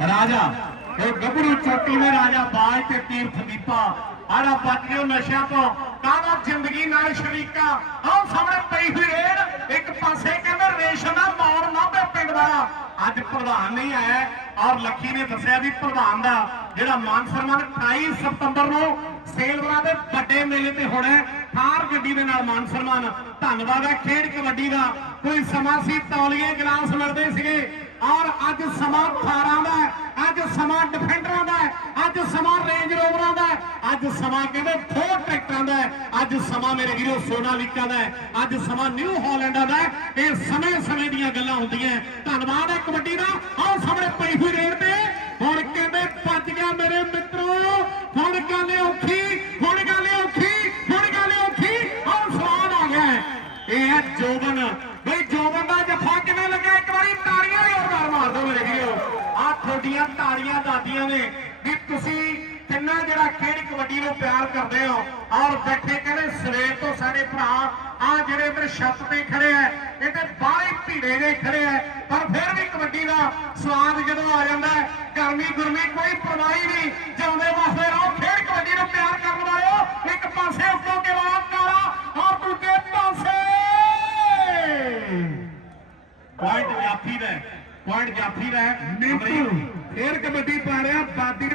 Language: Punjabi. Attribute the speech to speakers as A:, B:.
A: ਰਾਜਾ, ਇਹ ਗੱਭਰੂ ਚੋਟੀ ਦੇ ਰਾਜਾ, ਬਾਜ ਤੇ ਤੀਰਥ ਦੀਪਾ ਆੜਾ ਬਚ ਨਸ਼ਿਆਂ ਤੋਂ, ਕਾਹਦਾ ਜ਼ਿੰਦਗੀ ਨਾਲ ਸ਼ਰੀਕਾ? ਆਹ ਸਾਹਮਣੇ ਪਈ ਹੋਈ ਰੇਡ, ਇੱਕ ਪਾਸੇ ਕਹਿੰਦੇ ਰੇਸ਼ਮ ਦਾ ਮੌੜ ਪਿੰਡ ਦਾ। ਅੱਜ ਪ੍ਰਧਾਨ ਨਹੀਂ ਆਇਆ, ਔਰ ਲੱਖੀ ਨੇ ਦੱਸਿਆ ਵੀ ਪ੍ਰਧਾਨ ਦਾ, ਜਿਹੜਾ ਮਾਨ ਸਨਮਾਨ 28 ਸਤੰਬਰ ਨੂੰ ਸੇਲਵਾਂ ਦੇ ਵੱਡੇ ਮੇਲੇ ਤੇ ਹੋਣਾ ਹੈ। ਥਾਰ ਗੱਡੀ ਦੇ ਨਾਲ ਮਾਨ ਸਨਮਾਨ। ਧੰਨਵਾਦ ਹੈ ਖੇਡ ਕਬੱਡੀ ਦਾ। ਕੋਈ ਸਮਾਂ ਸੀ, ਤੌਲੀਏ ਗਲਾਸ ਲੜਦੇ ਸੀਗੇ। ਔਰ ਅੱਜ ਸਮਾਂ ਥਾਰਾਂ ਦਾ ਅੱਜ ਸਮਾਂ ਡਿਫੈਂਡਰਾਂ ਦਾ ਅੱਜ ਸਮਾਂ ਰੇਂਜ ਰੋਵਰਾਂ ਦਾ ਅੱਜ ਸਮਾਂ ਕਹਿੰਦੇ ਫੋਰ ਟਰੈਕਟਰਾਂ ਦਾ ਅੱਜ ਸਮਾਂ ਮੇਰੇ ਵੀਰੋ ਸੋਨਾਲੀਕਾ ਦਾ ਅੱਜ ਸਮਾਂ ਨਿਊ ਹਾਲੈਂਡਾਂ ਦਾ ਇਹ ਸਮੇਂ ਸਮੇਂ ਦੀਆਂ ਗੱਲਾਂ ਹੁੰਦੀਆਂ ਧੰਨਵਾਦ ਹੈ ਕਬੱਡੀ ਦਾ, ਆਹ ਸਾਹਮਣੇ ਪਈ ਹੋਈ ਰੇਡ ਤੇ, ਹੁਣ ਕਹਿੰਦੇ ਭੱਜ ਗਿਆ ਮੇਰੇ ਮਿੱਤਰੋ, ਹੁਣ ਕਹਿੰਦੇ ਔਖੀ, ਹੁਣ ਗੱਲ ਔਖੀ, ਹੁਣ ਗੱਲ ਔਖੀ, ਆਹ ਸਵਾਦ ਆ ਗਿਆ ਇਹ ਹੈ ਜੋਬਨ, ਬਈ ਜੋਬਨ ਦਾ ਜੱਫਾ ਕਿਵੇਂ ਲੱਗਾ ਇੱਕ ਵਾਰੀ ਤਾੜੀਆਂ ਜ਼ੋਰਦਾਰ ਮਾਰ ਦਿਓ ਮੇਰੇ ਵੀਰੋ ਆਹ ਤਾੜੀਆਂ ਦਾਦੀਆਂ ਨੇ ਵੀ ਤੁਸੀਂ ਕਿੰਨਾ ਜਿਹੜਾ ਖੇਡ ਕਬੱਡੀ ਨੂੰ ਪਿਆਰ ਕਰਦੇ ਹੋ ਔਰ ਬੈਠੇ ਕਹਿੰਦੇ ਸਵੇਰ ਤੋਂ ਸਾਡੇ ਭਰਾ ਆ ਜਿਹੜੇ ਮੇਰੇ ਛੱਤ ਤੇ ਖੜੇ ਆ, ਇਹ ਤੇ ਭੀੜੇ ਦੇ ਖੜੇ ਆ, ਪਰ ਫਿਰ ਵੀ ਕਬੱਡੀ ਦਾ ਸਵਾਦ ਜਦੋਂ ਆ ਜਾਂਦਾ ਗਰਮੀ ਗੁਰਮੀ ਕੋਈ ਪਰਵਾਹੀ ਨਹੀਂ ਜਿਉਂਦੇ ਵਾਸਤੇ ਰਹੋ, ਖੇਡ ਕਬੱਡੀ ਨੂੰ ਪਿਆਰ ਕਰਨ ਵਾਲਿਓ, ਇੱਕ ਪਾਸੇ ਉੱਤੋਂ ਕੇ ਕਾਲਾ ਔਰ ਦੂਜੇ ਪਾਸੇ। ਪੁਆਇੰਟ ਜਾਫੀ ਦਾ ਪੁਆਇੰਟ ਜਾਫੀ ਦਾ ਹੈ।
B: ਫੇਰ ਕਬੱਡੀ ਪਾ ਰਿਹਾ ਬਾਦੀ